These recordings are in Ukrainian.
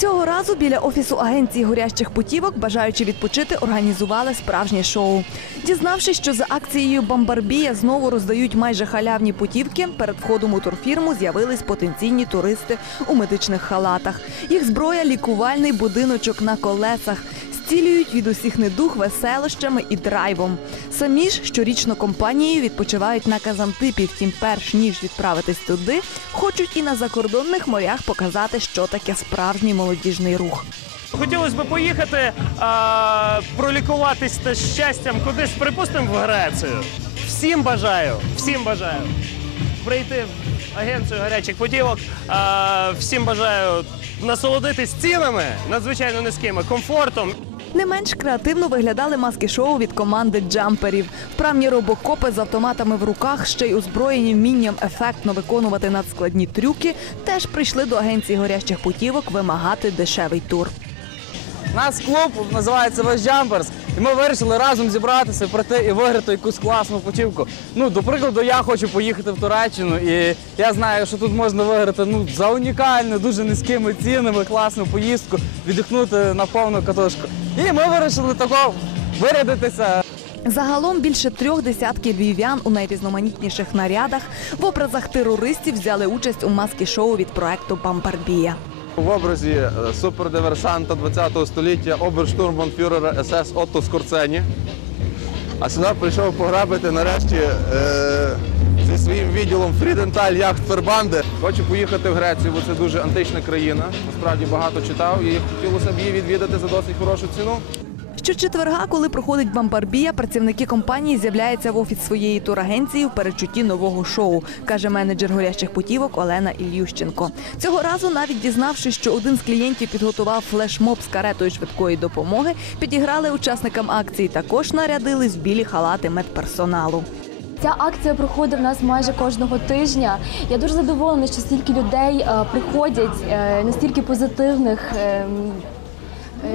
Цього разу біля офісу агенції горящих путівок бажаючи відпочити організували справжнє шоу. Дізнавшись, що за акцією Бамбарбія знову роздають майже халявні путівки, перед входом у турфірму з'явились потенційні туристи у медичних халатах. Їх зброя лікувальний будиночок на колесах. Зцілюють від усіх недуг веселощами і драйвом. Самі ж щорічно компанією відпочивають на Казантипі. Втім, перш ніж відправитись туди, хочуть і на закордонних морях показати, що таке справжній молодіжний рух. Хотілося б поїхати а, пролікуватись та щастям кудись, припустимо, в Грецію. Всім бажаю, всім бажаю прийти в агенцію гарячих путівок. А, всім бажаю насолодитись цінами надзвичайно низькими, комфортом. Не менш креативно виглядали маски шоу від команди джамперів. Вправні робокопи з автоматами в руках, ще й озброєні вмінням ефектно виконувати надскладні трюки, теж прийшли до агенції горящих путівок вимагати дешевий тур. Нас клуб називається Весь Джамперс, і ми вирішили разом зібратися, прийти і виграти якусь класну путівку. Ну, до прикладу, я хочу поїхати в Туреччину, і я знаю, що тут можна виграти ну, за унікальну, дуже низькими цінами, класну поїздку, віддихнути на повну катушку. І ми вирішили тако вирядитися. Загалом більше трьох десятків львів'ян у найрізноманітніших нарядах в образах терористів взяли участь у маски шоу від проекту Бамбарбія. В образі е, супердиверсанта 20 століття оберштурмбанфюрера СС Отто Скорцені. А сюди прийшов пограбити нарешті е, зі своїм відділом Фріденталь Яхт Фербанди. Хочу поїхати в Грецію, бо це дуже антична країна. Насправді багато читав і хотілося б її відвідати за досить хорошу ціну. Щочетверга, коли проходить бомбарбія, працівники компанії з'являються в офіс своєї турагенції в передчутті нового шоу, каже менеджер горящих путівок Олена Ільющенко. Цього разу, навіть дізнавшись, що один з клієнтів підготував флешмоб з каретою швидкої допомоги, підіграли учасникам акції. Також нарядились в білі халати медперсоналу. Ця акція проходить в нас майже кожного тижня. Я дуже задоволена, що стільки людей е, приходять, е, настільки позитивних, е, м, е,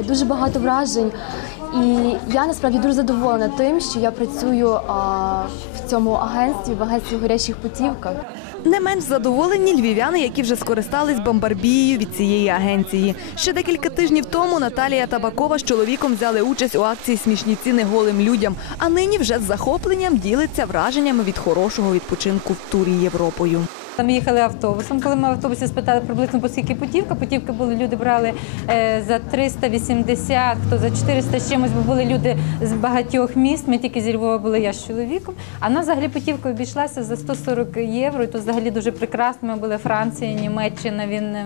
дуже багато вражень. І я насправді дуже задоволена тим, що я працюю е, в цьому агентстві, в агентстві горячих путівках. Не менш задоволені львів'яни, які вже скористались бомбарбією від цієї агенції. Ще декілька тижнів тому Наталія Табакова з чоловіком взяли участь у акції Смішні ціни голим людям. А нині вже з захопленням ділиться враженнями від хорошого відпочинку в турі Європою. Ми їхали автобусом. Коли ми в автобусі спитали приблизно по скільки путівка, путівки були люди брали е, за 380, хто за 400 з чимось, бо були люди з багатьох міст. Ми тільки зі Львова були я з чоловіком. А нас взагалі путівка обійшлася за 140 євро. І то взагалі дуже прекрасно. Ми були Франція, Німеччина, він е,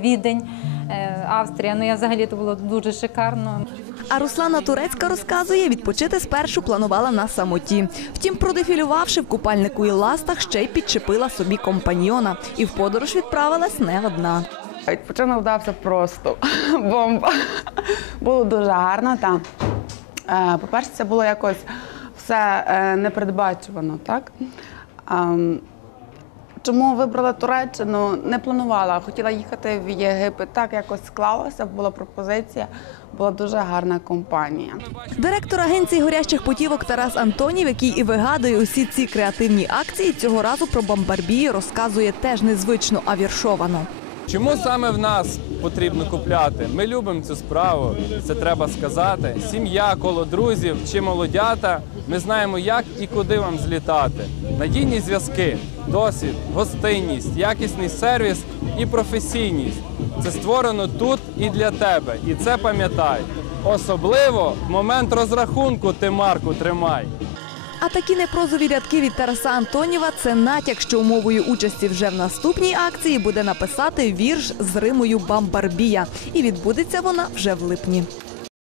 Відень, е, Австрія. Ну я взагалі то було дуже шикарно. А Руслана Турецька розказує, відпочити спершу планувала на самоті. Втім, продефілювавши в купальнику і ластах, ще й підчепила собі компаньйона. І в подорож відправилась не одна. Відпочинок вдався просто бомба. Було дуже гарно. Та. Е, По-перше, це було якось все е, непередбачувано, так? Чому вибрала Туреччину? Не планувала. Хотіла їхати в Єгипет. Так якось склалося, була пропозиція, була дуже гарна компанія. Директор агенції горящих путівок Тарас Антонів, який і вигадує усі ці креативні акції, цього разу про бомбарбію розказує теж незвично, а віршовано. Чому саме в нас потрібно купляти? Ми любимо цю справу, це треба сказати. Сім'я, коло друзів чи молодята. Ми знаємо, як і куди вам злітати. Надійні зв'язки, досвід, гостинність, якісний сервіс і професійність. Це створено тут і для тебе. І це пам'ятай. Особливо в момент розрахунку ти марку тримай. А такі непрозові рядки від Тараса Антоніва це натяк, що умовою участі вже в наступній акції буде написати вірш з римою Бамбарбія. І відбудеться вона вже в липні.